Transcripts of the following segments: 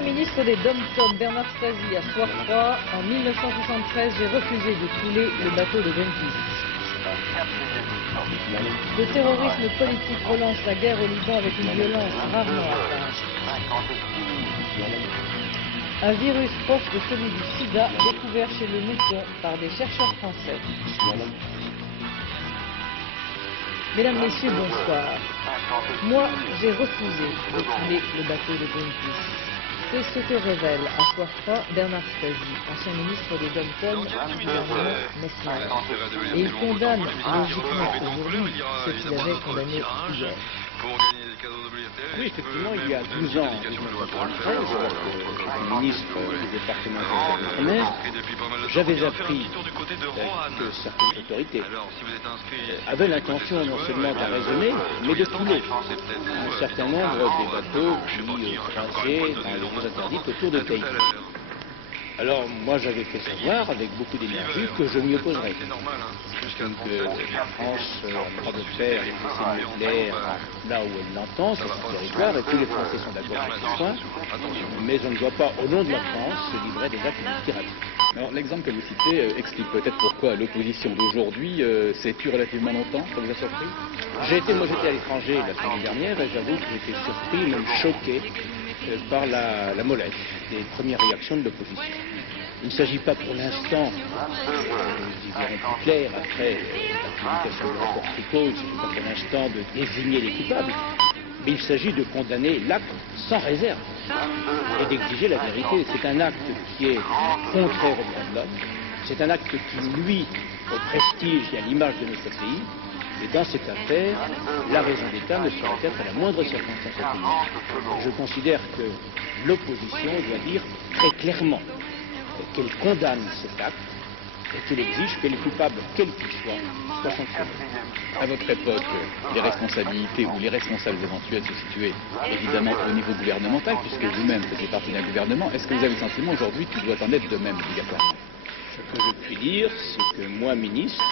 Ancien ministre des Dom-Tom, Bernard Stasi, à Soifroy, en 1973, j'ai refusé de couler le bateau de Greenpeace. Le terrorisme politique relance la guerre au Liban avec une violence rarement atteinte. Un virus proche de celui du sida découvert chez le mouton par des chercheurs français. Mesdames, Messieurs, bonsoir. Moi, j'ai refusé de couler le bateau de Greenpeace. C'est ce que révèle à Soifroy Bernard Stasi, ancien ministre des Dom-Tom du gouvernement Messmer. Et il condamne logiquement aujourd'hui ce qu'il avait condamné hier. Oui, effectivement, il y a 12 ans, en 1973, j'étais ministre du département des Outre-mer, j'avais appris que certaines autorités avaient l'intention non seulement d'arraisonner, mais de couler un certain nombre des bateaux qui croisaient dans les eaux interdites autour de Tahiti. Alors, moi, j'avais fait savoir, avec beaucoup d'énergie, que je m'y opposerais. La France a le droit de faire les essais nucléaires là où elle l'entend, sur son territoire, et tous les Français sont d'accord sur ce point, mais on ne doit pas, au nom de la France, se livrer des actes de piraterie. Alors, l'exemple que vous citez explique peut-être pourquoi l'opposition d'aujourd'hui s'est tue relativement longtemps, ça vous a surpris? J'étais à l'étranger la semaine dernière, et j'avoue que j'étais surpris, même choqué, par la mollesse des premières réactions de l'opposition. Il ne s'agit pas pour l'instant, je dirais plus clair, après la publication du rapport Tricot, il ne s'agit pas pour l'instant de désigner les coupables, mais il s'agit de condamner l'acte sans réserve et d'exiger la vérité. C'est un acte qui est contraire aux droits de l'homme, c'est un acte qui nuit au prestige et à l'image de notre pays. Et dans cette affaire, la raison d'État ne saurait être à la moindre circonstance atténuée. Je considère que l'opposition doit dire très clairement qu'elle condamne cet acte et qu'elle exige que les coupables, quels qu'ils soient sanctionnés. À votre époque, les responsabilités ou les responsables éventuels se situaient évidemment au niveau gouvernemental, puisque vous-même faisiez partie d'un gouvernement. Est-ce que vous avez le sentiment aujourd'hui qu'il doit en être de même obligatoirement? Ce que je puis dire, c'est que moi, ministre,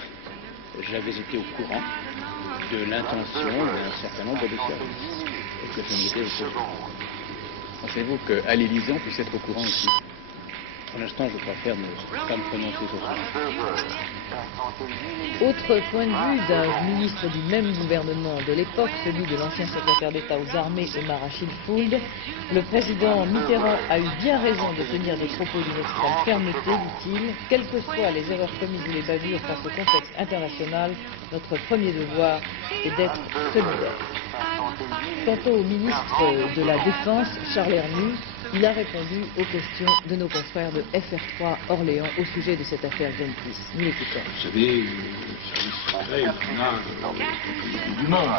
j'avais été au courant de l'intention d'un certain nombre de services et que je m'y étais opposé. Pensez-vous qu'à l'Élysée, on puisse être au courant aussi? Pour l'instant, je préfère ne pas me prononcer sur ça. Autre point de vue d'un ministre du même gouvernement de l'époque, celui de l'ancien secrétaire d'État aux armées, Omar Rachid Fould. Le président Mitterrand a eu bien raison de tenir des propos d'une extrême fermeté, dit-il. Quelles que soient les erreurs commises ou les bavures face au contexte international, notre premier devoir est d'être solidaire. Quant au ministre de la Défense, Charles Hernu, il a répondu aux questions de nos confrères de FR3 Orléans au sujet de cette affaire Greenpeace. Nous l'écoutons. Vous savez, le service secret, on a du monde.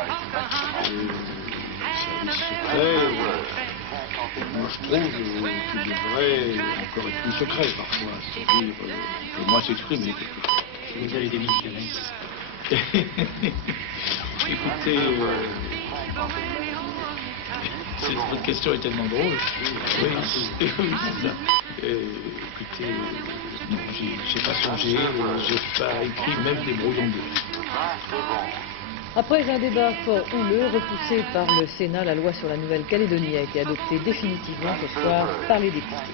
Le service secret, moi je trouve qu'il devrait encore être plus secret parfois, c'est-à-dire au moins s'exprimer quelque chose. Vous allez démissionner. Écoutez, votre question est tellement drôle. Oui, c'est ça. Écoutez, non, j'ai pas songé, j'ai pas écrit même des brouillons de livres. Après un débat fort houleux, repoussé par le Sénat, la loi sur la Nouvelle-Calédonie a été adoptée définitivement ce soir par les députés.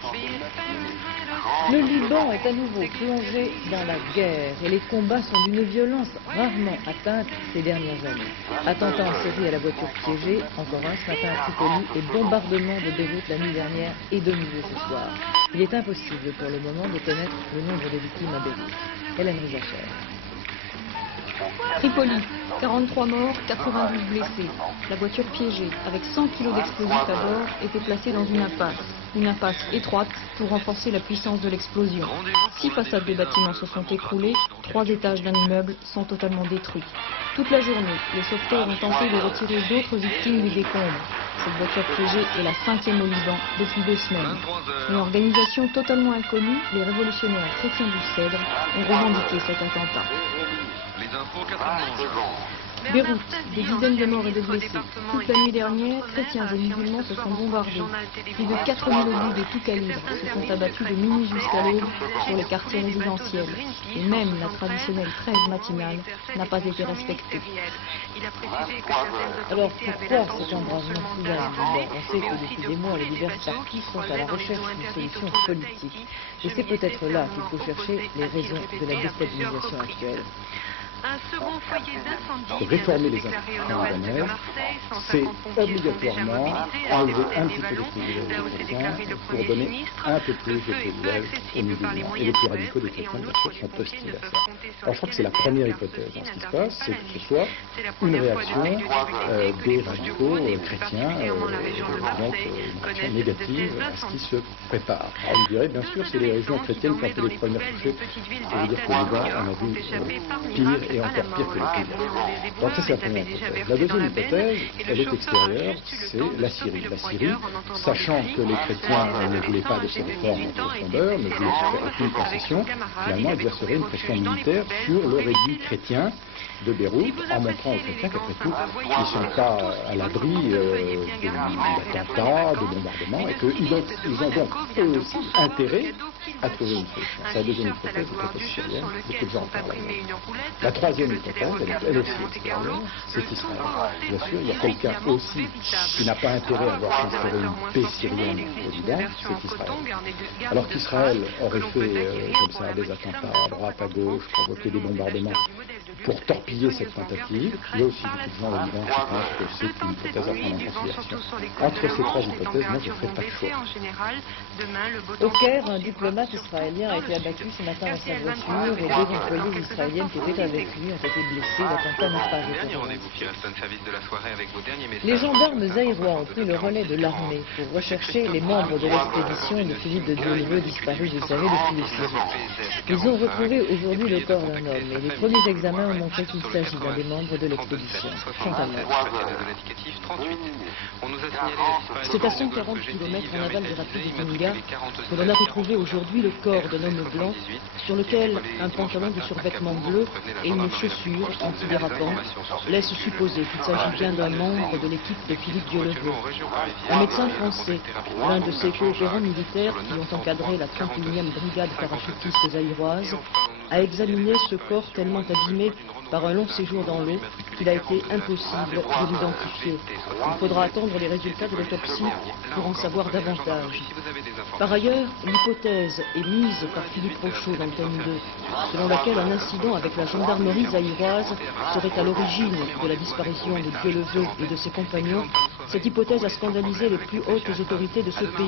Le Liban est à nouveau plongé dans la guerre et les combats sont d'une violence rarement atteinte ces dernières années. Attentat en série à la voiture piégée, encore un ce matin à Tripoli, et bombardement de Beyrouth la nuit dernière et de nouveau ce soir. Il est impossible pour le moment de connaître le nombre de victimes à Beyrouth. Hélène Rizacher. Tripoli, 43 morts, 92 blessés. La voiture piégée, avec 100 kg d'explosifs à bord, était placée dans une impasse étroite pour renforcer la puissance de l'explosion. 6 façades des bâtiments se sont écroulées, 3 étages d'un immeuble sont totalement détruits. Toute la journée, les sauveteurs ont tenté de retirer d'autres victimes du décombre. Cette voiture piégée est la 5e au Liban depuis 2 semaines. Une organisation totalement inconnue, les révolutionnaires chrétiens du Cèdre, ont revendiqué cet attentat. Beyrouth, des dizaines de morts et de blessés. Toute la nuit dernière, chrétiens et musulmans se sont bombardés. Plus de 4000 obus de tout calibre se sont abattus de minuit jusqu'à l'aube sur les quartiers résidentiels. Et même la traditionnelle trêve matinale n'a pas été respectée. Alors pourquoi cet embrasement soudain? On sait que depuis des mois, les diverses parties sont à la recherche d'une solution politique. Et c'est peut-être là qu'il faut chercher les raisons de la déstabilisation actuelle. Réformer les institutions libanaises, c'est obligatoirement enlever un petit peu de privilèges des chrétiens pour donner un peu plus de privilèges aux musulmans. Et les plus radicaux des chrétiens, bien sûr, sont hostiles à ça. Alors je crois que c'est la première hypothèse dans ce qui se passe, c'est que ce soit une réaction des radicaux chrétiens, donc une réaction négative à ce qui se prépare. Alors on dirait, bien sûr, c'est les régions chrétiennes qui ont été les premières touchées. Ça veut dire que le Liban en a vu pire et encore pire que les pays. Donc ça c'est la première hypothèse. La deuxième hypothèse, elle est extérieure, c'est la Syrie. La Syrie, sachant que les chrétiens ne voulaient pas de ces réformes en profondeur, ne voulaient faire aucune concession, finalement exercerait une pression militaire sur le réduit chrétien de Beyrouth, en montrant aux chrétiens qu'après tout, ils ne sont pas à l'abri d'attentats, de bombardements, et qu'ils ont donc eux aussi intérêt à trouver une solution. C'est la deuxième hypothèse, l'hypothèse syrienne, beaucoup de gens en parlent. La troisième hypothèse, elle aussi extérieure, c'est Israël. Bien sûr, il y a quelqu'un aussi qui n'a pas intérêt à voir s'instaurer une paix syrienne au Liban, c'est Israël. Alors qu'Israël aurait fait comme ça des attentats à droite, à gauche, provoqué des bombardements pour torpiller cette tentative, il y a aussi beaucoup de gens au Liban qui pensent que c'est une hypothèse à prendre en considération. Entre ces trois hypothèses, moi je ne ferai pas de choix. Au Caire, un diplomate israélien a été abattu ce matin dans sa voiture et deux employés israéliennes qui étaient avec lui ont été blessés. L'attentat n'a pas été terminé. Les gendarmes zaïrois ont pris le relais de l'armée pour rechercher les membres de l'expédition de Philippe de Dieuleveult disparu, vous savez, depuis le 6 août. Ils ont retrouvé aujourd'hui le corps d'un homme et les premiers examens ont montré qu'il s'agit d'un des membres de l'expédition. C'est à 140 km en aval du rapide de Tunga que l'on a retrouvé aujourd'hui le corps d'un homme blanc sur lequel un pantalon de survêtement bleu et une chaussure antidérapante laissent supposer qu'il s'agit bien d'un membre de l'équipe de Philippe Dieuleveult. Un médecin français, l'un de ses coopérants militaires qui ont encadré la 31e brigade parachutiste zaïroise, a examiné ce corps tellement abîmé par un long séjour dans l'eau qu'il a été impossible de l'identifier. Il faudra attendre les résultats de l'autopsie pour en savoir davantage. Par ailleurs, l'hypothèse émise par Philippe Rochaud d'Antenne 2, selon laquelle un incident avec la gendarmerie zaïroise serait à l'origine de la disparition de Dieuleveult et de ses compagnons, cette hypothèse a scandalisé les plus hautes autorités de ce pays.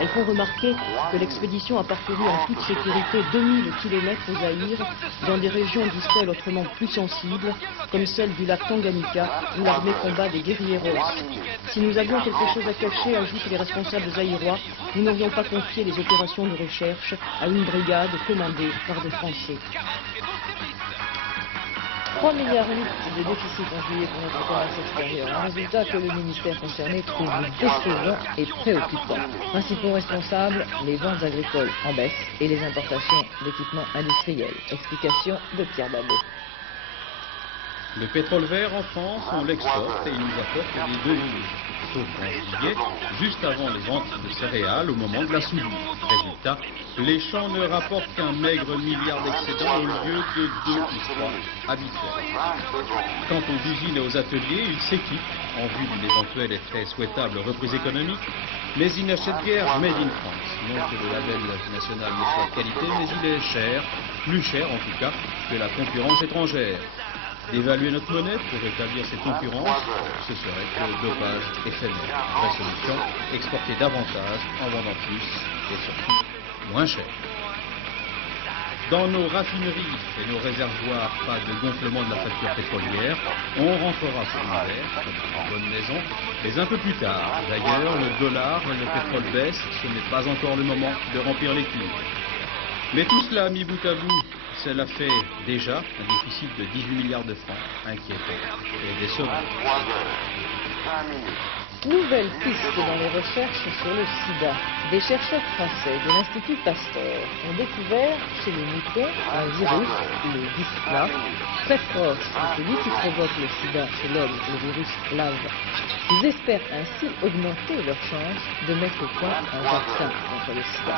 Elles font remarquer que l'expédition a parcouru en toute sécurité 2000 km au Zaïre, dans des régions, disent-elles, autrement plus sensibles, comme celle du lac Tanganyika, où l'armée combat des guérilleros. Si nous avions quelque chose à cacher, ajoutent les responsables zaïrois, nous n'aurions pas confié les opérations de recherche à une brigade commandée par des Français. 3,8 milliards de déficit en juillet pour notre commerce extérieur, un résultat que le ministère concerné trouve décevant et préoccupant. Principaux responsables, les ventes agricoles en baisse et les importations d'équipements industriels. Explication de Pierre Babot. Le pétrole vert en France, on l'exporte et il nous apporte des devises. Sauf en juillet, juste avant les ventes de céréales au moment de la soudure. Résultat, les champs ne rapportent qu'un maigre milliard d'excédents au lieu de 2 ou 3 habituels. Quant aux usines et aux ateliers, ils s'équipent en vue d'une éventuelle et très souhaitable reprise économique, mais ils n'achètent guère Made in France. Non que le label national ne soit de qualité, mais il est cher, plus cher en tout cas que la concurrence étrangère. D'évaluer notre monnaie pour rétablir cette concurrence, ce serait que dopage éphémère. Vraie solution, exporter davantage en vendant plus et surtout moins cher. Dans nos raffineries et nos réservoirs, pas de gonflement de la facture pétrolière. On rentrera sur l'hiver, comme une bonne maison, mais un peu plus tard. D'ailleurs, le dollar et le pétrole baissent, ce n'est pas encore le moment de remplir les cuves. Mais tout cela, mis bout à bout, cela fait déjà un déficit de 18 milliards de francs, inquiétant et décevant. Nouvelle piste dans les recherches sur le sida. Des chercheurs français de l'Institut Pasteur ont découvert chez les moutons un virus, le VISNA, très proche de celui qui provoque le sida chez l'homme, le virus LAV. Ils espèrent ainsi augmenter leurs chances de mettre au point un vaccin contre le sida.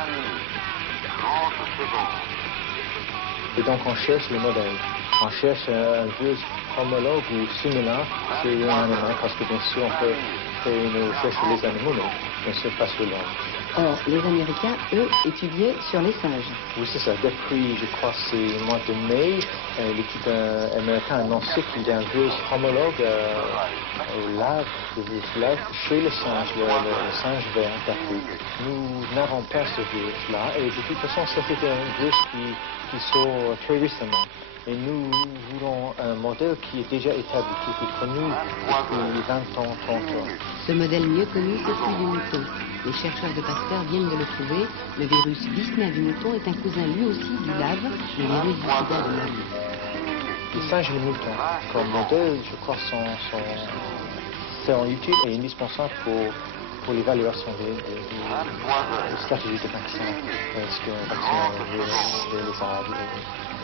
Et donc on cherche le modèle. On cherche un virus homologue ou similaire chez un animal, parce que bien sûr on peut faire une recherche sur les animaux, mais bien sûr pas sur l'homme. Or, les Américains, eux, étudiaient sur les singes. Oui, c'est ça. Depuis, je crois, c'est le mois de mai, l'équipe américaine a annoncé qu'il y a un virus homologue au LAV, le virus LAV, chez le singe, le singe vert d'Afrique. Nous n'avons pas ce virus-là, et de toute façon, ça c'est un virus qui sort très récemment. Et nous voulons un modèle qui est déjà établi, qui est connu depuis 20 ans, 30 ans. Ce modèle mieux connu, c'est celui du mouton. Les chercheurs de Pasteur viennent de le trouver. Le virus VISNA du mouton est un cousin lui aussi du LAV, le virus du sida de l'homme. Les singes et les moutons, comme modèle, je crois, sont utiles et indispensables pour l'évaluation des stratégies de vaccin. Est-ce qu'un vaccin les Arabes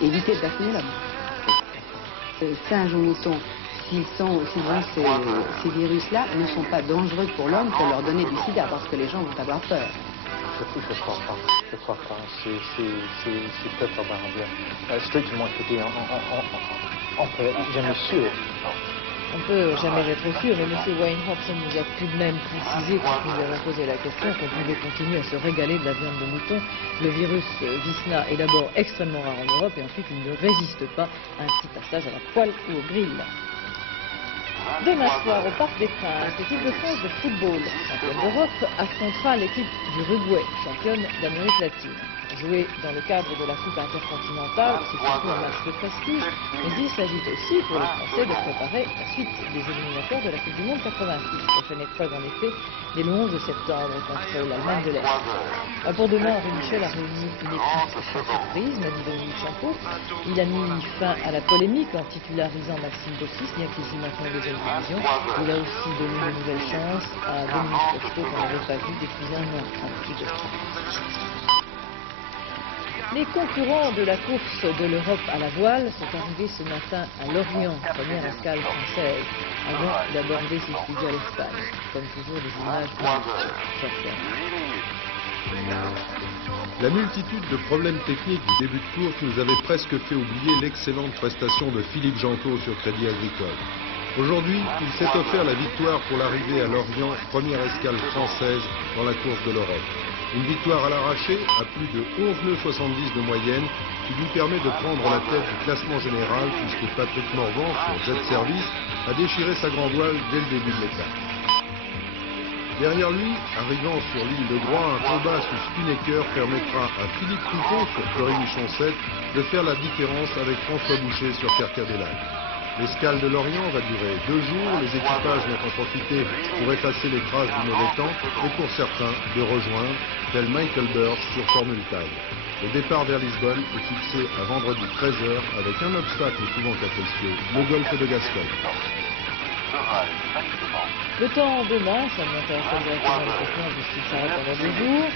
Éviter de vacciner l'homme. Singes ou moutons, s'ils ont ces virus-là, ne sont pas dangereux pour l'homme pour leur donner du sida, parce que les gens vont avoir peur. Je ne crois pas. Je crois pas. C'est peu probable. Strictement écoutez, on peut jamais sûr. On ne peut jamais être sûr, mais M. Wayne Hobson nous a tout de même précisé, quand nous avons posé la question, qu'on pouvait continuer à se régaler de la viande de mouton. Le virus VISNA est d'abord extrêmement rare en Europe et ensuite il ne résiste pas à un petit passage à la poêle ou au grill. Demain soir, au Parc des Princes, l'équipe de France de football, championne d'Europe, affrontera l'équipe d'Uruguay, championne d'Amérique latine. Joué dans le cadre de la Coupe intercontinentale, c'est surtout un match de prestige, mais il s'agit aussi pour les Français de préparer la suite des éliminatoires de la Coupe du Monde 86. Prochaine épreuve en effet dès le 11 septembre contre l'Allemagne de l'Est. Pour demain, Henri Michel a réuni une équipe surprise, m'a dit Dominique Champeau. Il a mis fin à la polémique en titularisant Maxime Bossis, bien qu'il joue maintenant des division. Il a aussi donné une nouvelle chance à Dominique Costeau qu'on n'avait pas vu depuis un an en équipe de France. Les concurrents de la course de l'Europe à la voile sont arrivés ce matin à Lorient, première escale française, avant d'aborder ses studios à l'Espagne. Comme toujours, des images magnifiques. La multitude de problèmes techniques du début de course nous avait presque fait oublier l'excellente prestation de Philippe Gentot sur Crédit Agricole. Aujourd'hui, il s'est offert la victoire pour l'arrivée à Lorient, première escale française dans la course de l'Europe. Une victoire à l'arraché à plus de 11 nœuds 70 de moyenne qui lui permet de prendre la tête du classement général puisque Patrick Morvan sur Jet Service a déchiré sa grand voile dès le début de l'étape. Derrière lui, arrivant sur l'île de Groix, un combat sous Spinnaker permettra à Philippe Touton sur Fleury-Michon 7 de faire la différence avec François Boucher sur Kerkerdelac. L'escale de Lorient va durer 2 jours, les équipages vont en profiter pour effacer les traces du mauvais temps et pour certains de rejoindre, tel Michael Burch sur Formule Tide. Le départ vers Lisbonne est fixé à vendredi 13h avec un obstacle souvent capricieux, le golfe de Gascogne. Le temps demain, ça m'intéresse directement les questions puisqu'il s'arrête pendant 2 jours.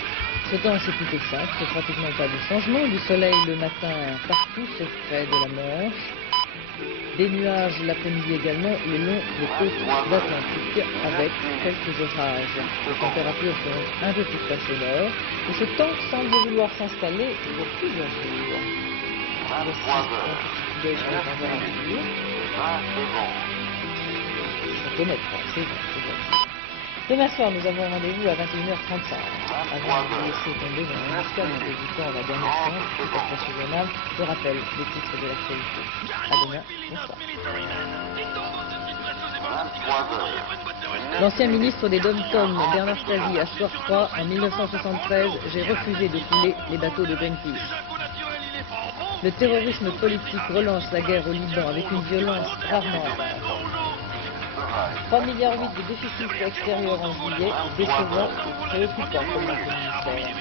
Ce temps c'est plutôt simple, c'est pratiquement pas de changement. Du soleil le matin partout sauf près de la Manche. Des nuages l'après-midi également le long des côtes atlantiques avec quelques orages. Les températures seront un peu plus fraîches au nord et ce temps semble vouloir s'installer pour plusieurs jours. Voici un petit coup d'œil sur les températures. Ça peut mettre, c'est bon. Demain soir, nous avons rendez-vous à 21h35. Avant de vous laisser tomber dans un escale en débutant la dernière séance, tout à fait journal, je rappelle les titres de l'actualité. À demain, bonsoir. L'ancien ministre des Dom-Tom, Bernard Stasi, à Soir-Froid, en 1973, j'ai refusé de couler les bateaux de Greenpeace. Le terrorisme politique relance la guerre au Liban avec une violence rarement rare. 3,8 milliards de déficit extérieur en juillet, décevant et préoccupant pour le ministère.